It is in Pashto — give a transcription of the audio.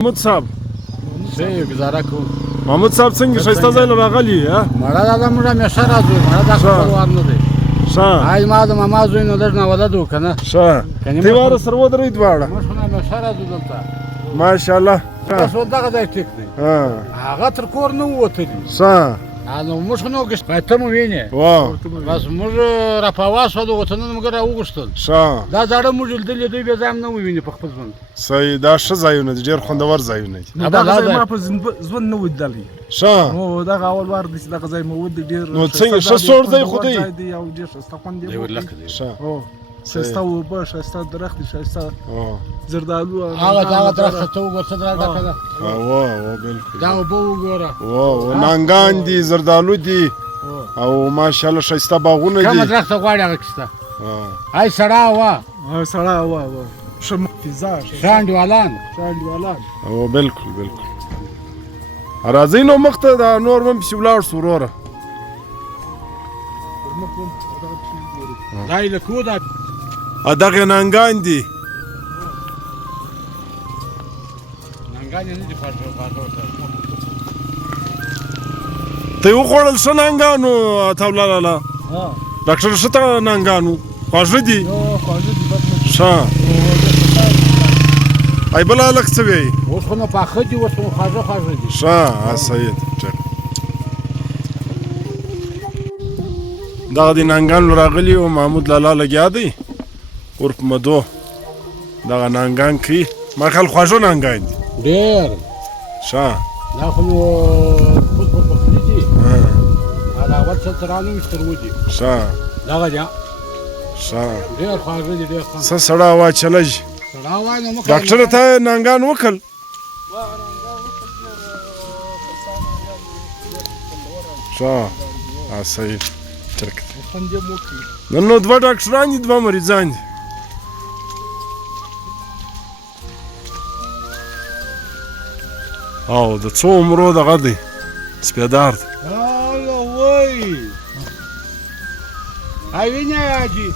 محمود صاحب څه گزاره کوو محمود صاحب څنګه ښایسته ځای له راغلي مړه دا زموږ همیشه راځو مړه دا خپلوان نه دی ښه آی ما د ماما زوی نو لږ ناولد و که نه ښه دیواره سره ودرئ دواړه موږ خو همیشه راځو دلته ماشاءالله بس دغه ځای ټیک دی هغه تر کور نه ووتلي ښه نو موږ خو نو ته مو وینې بس موږ راپاوا شو د وطنونه موږ راوغوښتل ښه دا زاړه موږ لیدلي دوی بیا ځای هم نه وویني په خپل ژوند صحیح دا ښه ځایونه دي ډېر خوندور ځایونه دي دغه ځای ما په ژوند نه و لیدلی ښه نو دغه اول وار دی چې دغه ځای مو ولید ډېر نو څنګه ښه سوړ دی خو دی او ډېر ښایسته خوند یې ښه ښایسته اوبه ښایسته درخت ښایسته زردالو هغه درخت ته وګوره څه ډکه ده بالکل دا اوبه وګوره نانګان دي زردالو دي او ماشاءالله ښایسته باغونه دي کومه درخته غواړې هغه کسته ای سړه هوا سړه هوا ښه فضا ښه انډیوالان او بالکل بالکل راځئ نو مخ ته دا نور هم پسې ولاړ شو وروره دا یې لکو ده دغه نانګان دي نانګان یې نه دي ته یې وخوړل ښه نانګانو اتو لالا ډاکټر ښه ته نانګانو خواږه دي ښه ای بل هلک څه وایي اوس خو نو پاخه دي اوس خو خواږه دي ښه صحیح ټیک دغه د نانګانو راغلي او محمود لالا لګیا دی ور په مدو دغه نانګان کوي ما خیال خواږه نانګان دي ډېر ښه دا خو نو خود په پخلي دي دا اول څه ترانو ویشتر ودي ښه دغه دي ښه ډېر خواږه دي ډېر څه سړه هوا چلېږي سړه هوا نو مخ ډاکټر ته نانګان وکړ ښه صحیح ټیک نو دوه ډاکټران دي دوه مریضان دي او د څو عمرو دغه دی سپېدار دی وای ای وینې حاجي